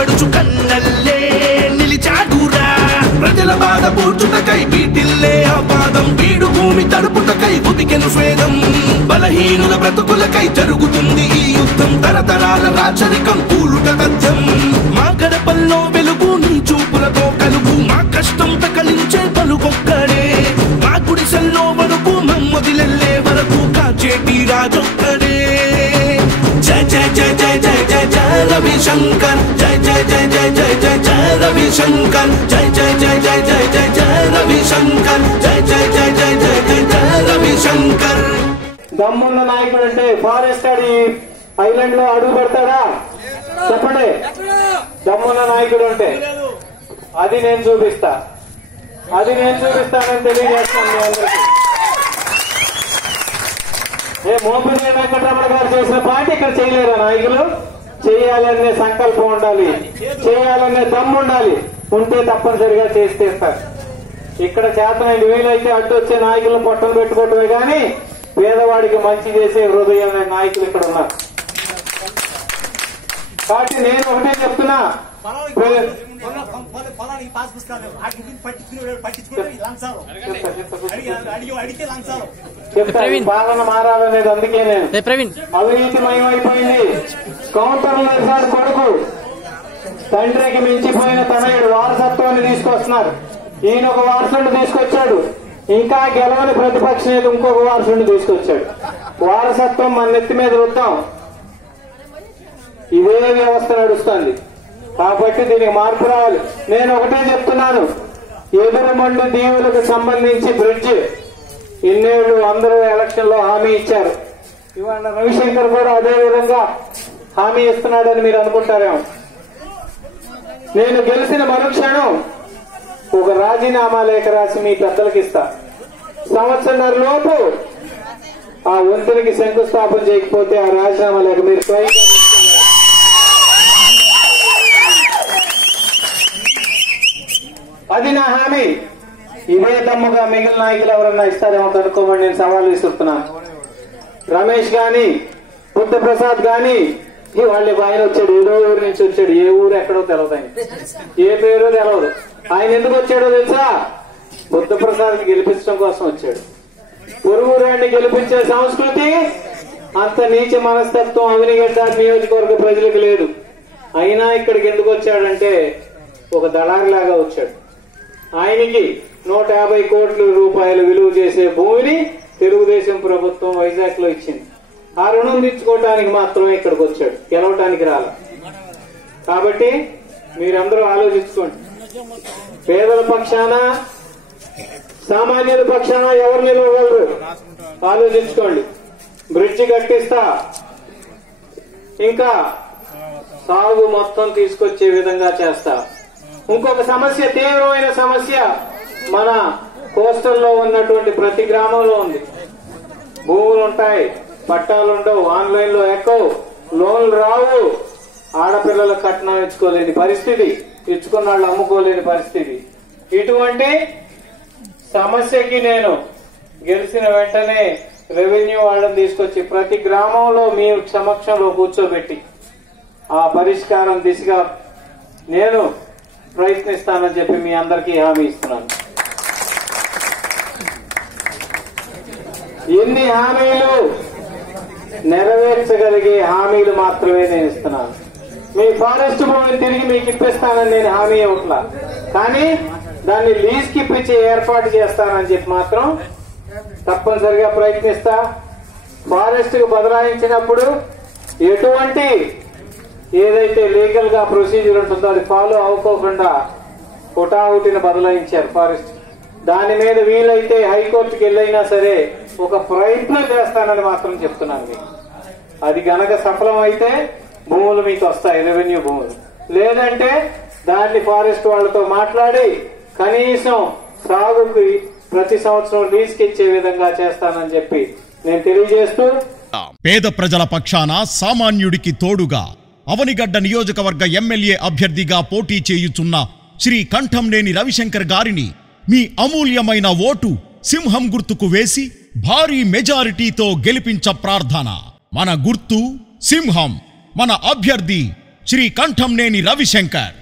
ఉన్న కన్నల్లే నిలిచాడురా ప్రజల బాధ పూడ్చుటకై వీటిల్లే ఆపాదం. వీడు భూమి తడుపుటకై ఉదికెను స్వేదం. బలహీనుల బ్రతుకులకై జరుగుతుంది ఈ యుద్ధం. తరతరాల రాచరికం కూలుట తథ్యం. మా గడపల్లో వెలుగు నీ చూపులతో కలుగు. మా కష్టం తకలించే పలుకొక్కడే. మా గుడిసెల్లో వరకు మమ్మదిలెల్లే వరకు కాచేటి రాజొక్కడే. రవిశంకర్ జయ జయ జయ జయ జయ జయ జయ రవిశంకర్ జయ జయ జయ జయ జయ జయ జయ రవిశంకర్ జయ జయ జయ జయ జయ జయ జయ రవిశంకర్ దమ్మున్న నాయకుడు అంటే ఫారెస్ట్ అడి ఐలాండ్లో అడుగు పెడతాడా చెప్పండి దమ్మున్న నాయకుడు అంటే అది నేను చూపిస్తా అది నేను చూపిస్తానని తెలియజేస్తాను మీ అందరికీ ఏ మోపిని వెంకటరమణ గారు చేసిన పార్టీ ఇక్కడ చేయలేరా నాయకులు చేయాలనే సంకల్పం ఉండాలి. చేయాలనే దమ్ము ఉండాలి. ఉంటే తప్పనిసరిగా చేసి తీస్తారు. ఇక్కడ చేతనైన వీలైతే అడ్డు వచ్చే నాయకులను పొట్టలు పెట్టుకోవటమే కానీ పేదవాడికి మంచి చేసే హృదయం నాయకులు ఇక్కడ ఉన్నారు. కాబట్టి నేను ఒకటే చెప్తున్నా. పొలానికి పాస్ పుస్తకాలు వాటిని పట్టించుకునే పట్టించుకునే లంచాలు. అడిగి అడిగి అడిగే లంచాలు. పాలన మారాలనేది అందుకే నేను. ప్రవీణ్. అవినీతిమయమైపోయింది. కౌంటర్ సార్ కొడుకు. తండ్రికి మించిపోయిన తనయుడు వారసత్వాన్ని తీసుకొస్తున్నారు. ఈయన ఒక వారసుని తీసుకొచ్చాడు. ఇంకా గెలవని ప్రతిపక్ష నేత ఇంకొక వారసుని తీసుకొచ్చాడు. వారసత్వం మన నెత్తి మీద వృత్తం ఇదే వ్యవస్థ నడుస్తుంది. కాబట్టి దీనికి మార్పు రావాలి. నేను ఒకటే చెప్తున్నాను. ఎదురుమండు దీవులకు సంబంధించి బ్రిడ్జ్ ఇన్నేళ్ళు అందరూ ఎలక్షన్లో హామీ ఇచ్చారు. ఇవాళ రవిశంకర్ కూడా అదే విధంగా హామీ ఇస్తున్నాడని మీరు అనుకుంటారేమో. నేను గెలిచిన మరుక్షణం ఒక రాజీనామా లేఖ రాసి మీ పెద్దలకు ఇస్తా. సంవత్సరాల లోపు ఆ వంతునికి శంకుస్థాపన చేయకపోతే ఆ రాజీనామా లేఖ మీరు స్వయంగా అది నా హామీ. ఇదే దమ్ముగా మిగిలిన నాయకులు ఎవరన్నా ఇస్తారేమో కనుక్కోమని నేను సవాల్ విసురుతున్నాను. రమేష్ గాని బుద్ధప్రసాద్ గాని ఈ వాళ్ళ ఆయన వచ్చాడు ఏదో ఊరు నుంచి వచ్చాడు ఏ ఊరు ఎక్కడో తెలవదు ఆయన. ఏ పేరో తెలవదు. ఆయన ఎందుకు వచ్చాడో తెలుసా? బుద్ధప్రసాద్ గెలిపించడం కోసం వచ్చాడు. పొరుగురాన్ని గెలిపించే సంస్కృతి అంత నీచ మనస్తత్వం అవినిగడ్డ నియోజకవర్గ ప్రజలకు లేదు. అయినా ఇక్కడికి ఎందుకు వచ్చాడంటే ఒక దళారిలాగా వచ్చాడు. ఆయనకి నూట యాభై కోట్ల రూపాయలు విలువ చేసే భూమిని తెలుగుదేశం ప్రభుత్వం వైజాగ్లో ఇచ్చింది. ఆ రుణం తీర్చుకోవడానికి మాత్రమే ఇక్కడికి వచ్చాడు. గెలవటానికి రాల. కాబట్టి మీరందరూ ఆలోచించుకోండి. పేదల పక్షాన సామాన్యుల పక్షాన ఎవరు నిలవగలరు? ఆలోచించుకోండి. బ్రిడ్జి కట్టిస్తా. ఇంకా సాగు మొత్తం తీసుకొచ్చే విధంగా చేస్తా. ఇంకొక సమస్య తీవ్రమైన సమస్య మన కోస్టల్లో ఉన్నటువంటి ప్రతి గ్రామంలో ఉంది. భూములు ఉంటాయి పట్టాలు ఉండవు ఆన్లైన్లో ఎక్కవు లోన్లు రావు. ఆడపిల్లల కట్నం ఇచ్చుకోలేని పరిస్థితి ఇచ్చుకున్న వాళ్ళు అమ్ముకోలేని పరిస్థితి. ఇటువంటి సమస్యకి నేను గెలిచిన వెంటనే రెవెన్యూ వాళ్ళని తీసుకొచ్చి ప్రతి గ్రామంలో మీ సమక్షంలో కూర్చోబెట్టి ఆ పరిష్కారం దిశగా నేను ప్రయత్నిస్తానని చెప్పి మీ అందరికీ హామీ ఇస్తున్నాను. ఎన్ని హామీలు నెరవేర్చగలిగే హామీలు మాత్రమే నేను ఇస్తున్నాను. మీ ఫారెస్ట్ భూమిని తిరిగి మీకు ఇప్పిస్తానని నేను హామీ ఇవ్వట్లా. కానీ దాన్ని లీజ్కి ఇప్పించి ఏర్పాటు చేస్తానని చెప్పి మాత్రం తప్పనిసరిగా ప్రయత్నిస్తా. ఫారెస్ట్కు బదలాయించినప్పుడు ఎటువంటి ఏదైతే లీగల్గా ప్రొసీజర్ ఉంటుందో అది ఫాలో అవ్వకోకుండా హుటాహుటిని బదలాయించారు ఫారెస్ట్ దాని మీద వీలైతే హైకోర్టుకి వెళ్ళైనా సరే ఒక ప్రయత్నం చేస్తానని మాత్రం చెప్తున్నాను మీకు. అది గనక సఫలం అయితే భూములు మీకు వస్తాయి రెవెన్యూ భూములు. లేదంటే దాన్ని ఫారెస్ట్ వాళ్ళతో మాట్లాడి కనీసం సాగుకి ప్రతి సంవత్సరం లీజ్కి ఇచ్చే విధంగా చేస్తానని చెప్పి నేను తెలియజేస్తూ పేద ప్రజల పక్షాన సామాన్యుడికి తోడుగా అవనిగడ్డ నియోజకవర్గ ఎమ్మెల్యే అభ్యర్థిగా పోటీ చేయుచున్న శ్రీ కంఠంనేని రవిశంకర్ గారిని మీ అమూల్యమైన ఓటు సింహం గుర్తుకు వేసి భారీ మెజారిటీతో గెలిపించ ప్రార్థన. మన గుర్తు సింహం మన అభ్యర్థి శ్రీ కంఠంనేని రవిశంకర్.